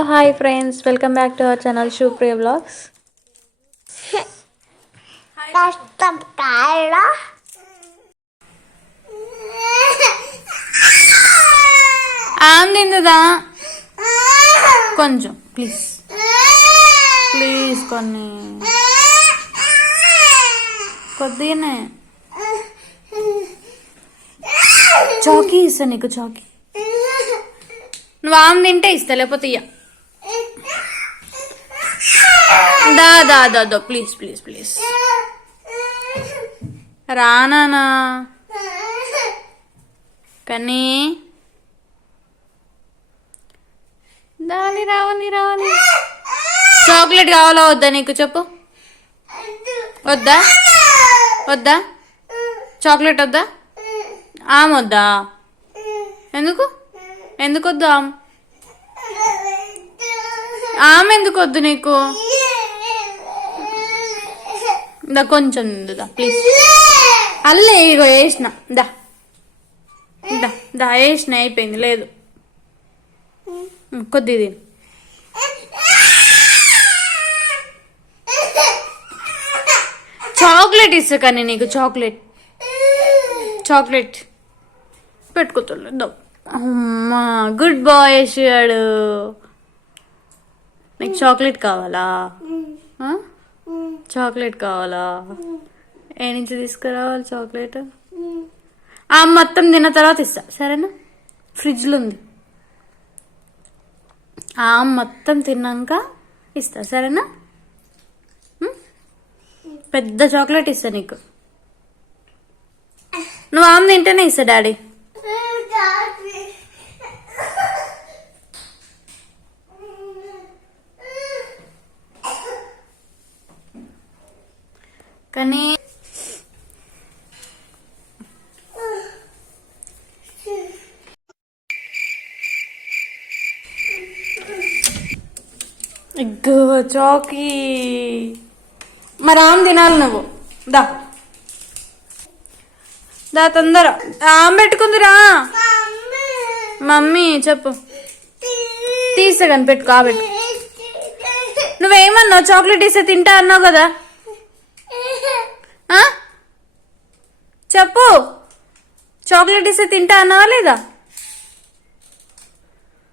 Hi friends, welcome back to our channel Shupriya Vlogs. ఆందిందుదా కొంచెం please please కొద్దిగానే చాకీ ఇస్తా నీకు చాకీ నువ్వు ఆమె తింటే ఇస్తా లేకపోతే ఇయ్య దా దా దా దా ప్లీజ్ ప్లీజ్ ప్లీజ్ రానా కానీ దాని రావని చాక్లెట్ కావాలా వద్దా నీకు చెప్పు వద్దా వద్దా చాక్లెట్ వద్దా ఆమె వద్దా ఎందుకు ఎందుకు వద్దు ఆమె ఎందుకు వద్దు నీకు దా కొంచెం దా ప్లీజ్ అల్లే ఇగో వేసిన దా దా దా వేసిన అయిపోయింది లేదు కొద్దిది చాక్లెట్ ఇస్తా కానీ నీకు చాక్లెట్ చాక్లెట్ పెట్టుకోలేదు అమ్మా గుడ్ బాయ్ వేసాడు నీకు చాక్లెట్ కావాలా చాక్లెట్ కావాలా ఏ నుంచి తీసుకురావాలి చాక్లెట్ మొత్తం తిన్న తర్వాత ఇస్తా సరేనా ఫ్రిడ్జ్లో ఉంది మొత్తం తిన్నాక ఇస్తా సరేనా పెద్ద చాక్లెట్ ఇస్తా నీకు నువ్వు ఆమె తింటేనే ఇస్తా డాడీ కానీ చాకీ మరి ఆమె తినాలి నువ్వు దా దా తొందర ఆమె పెట్టుకుందిరా మమ్మీ చెప్పు తీసా కానీ పెట్టుకో పెట్టు నువ్వేమన్నావు చాక్లెట్ ఇస్తే తింటా అన్నావు కదా చెప్పు చాక్లెట్ ఇస్తే తింటా అన్నావా లేదా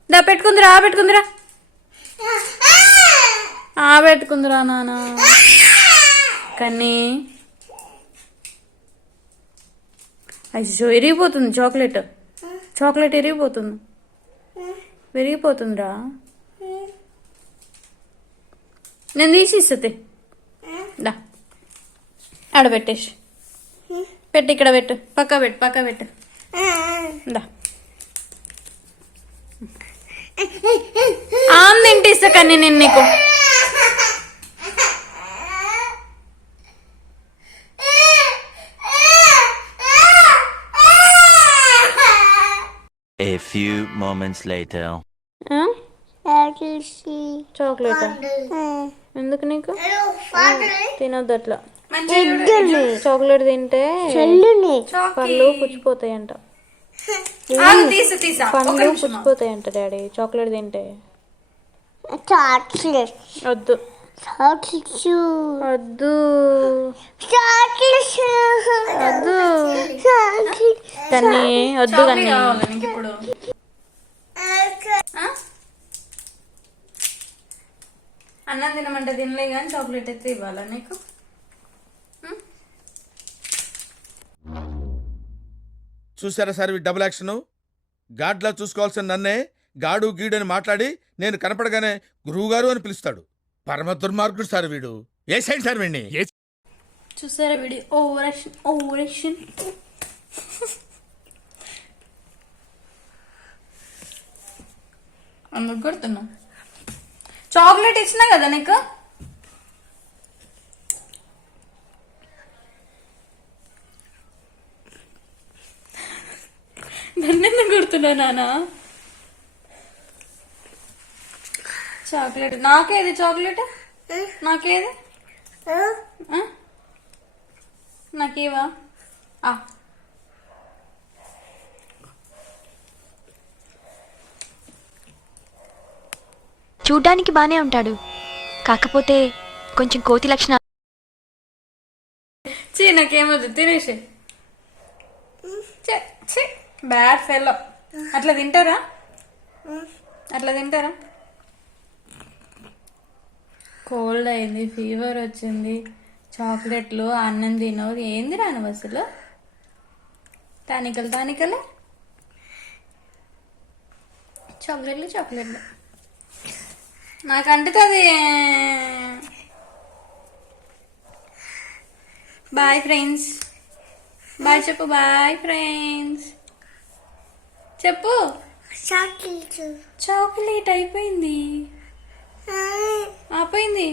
దా పెట్టుకుందిరా పెట్టుకుందిరా పెట్టుకుందిరా నాన్న కానీ అయ్యో విరిగిపోతుంది చాక్లెట్ చాక్లెట్ విరిగిపోతుందిరా నేను తీసి ఇస్తుంది దా ఆడబెట్టేసి పెట్టు ఇక్కడ పెట్టు పక్క పెట్టు దా ఆమె తింటే ఇస్తా కానీ నేను నీకు A few moments later. Chocolate ఎందుకు నీకు తినొద్దు అట్లా చాక్లెట్ తింటే పళ్ళు పుచ్చిపోతాయంట పండ్లు పుచ్చిపోతాయంట డాడీ చాక్లెట్ తింటే వద్దు వద్దు వద్దు కానీ వద్దు కానీ అన్నం తినమంటే తినలే కానీ చాక్లెట్ అయితే ఇవ్వాలా నీకు చూసారా సార్ డబుల్ యాక్షన్ గాడ్లా చూసుకోవాల్సిన నన్నే గాడు గీడు అని మాట్లాడి నేను కనపడగానే గురువుగారు అని పిలుస్తాడు. పరమ దుర్మార్గుడు సార్ వీడు. ఏ సైడ్ సార్ వీడిని చూసారా వీడి ఓవరాక్షన్ అందుకు కొడుతున్నా చాక్లెట్ ఇచ్చినా కదా నీకు నన్నెందుకు కొడుతున్నా నానా చాక్లెట్ నాకేది చాక్లెట్ నాకేది నాకేవా చూడ్డానికి బానే ఉంటాడు, కాకపోతే కొంచెం కోతి లక్షణాలు. చీ నాకేమొద్దు తినేసి. Bad fellow. అట్లా తింటారా? అట్లా తింటారా? కోల్డ్ అయింది, ఫీవర్ వచ్చింది, చాక్లెట్లు, అన్నం తినవు. ఏంది రాను అసలు? టానికలు చాక్లెట్లు నాకు అంటుతుంది. బాయ్ ఫ్రెండ్స్, బాయ్ చెప్పు. బాయ్ ఫ్రెండ్స్ చెప్పు. చాక్లెట్ అయిపోయింది. ఆపోయింది.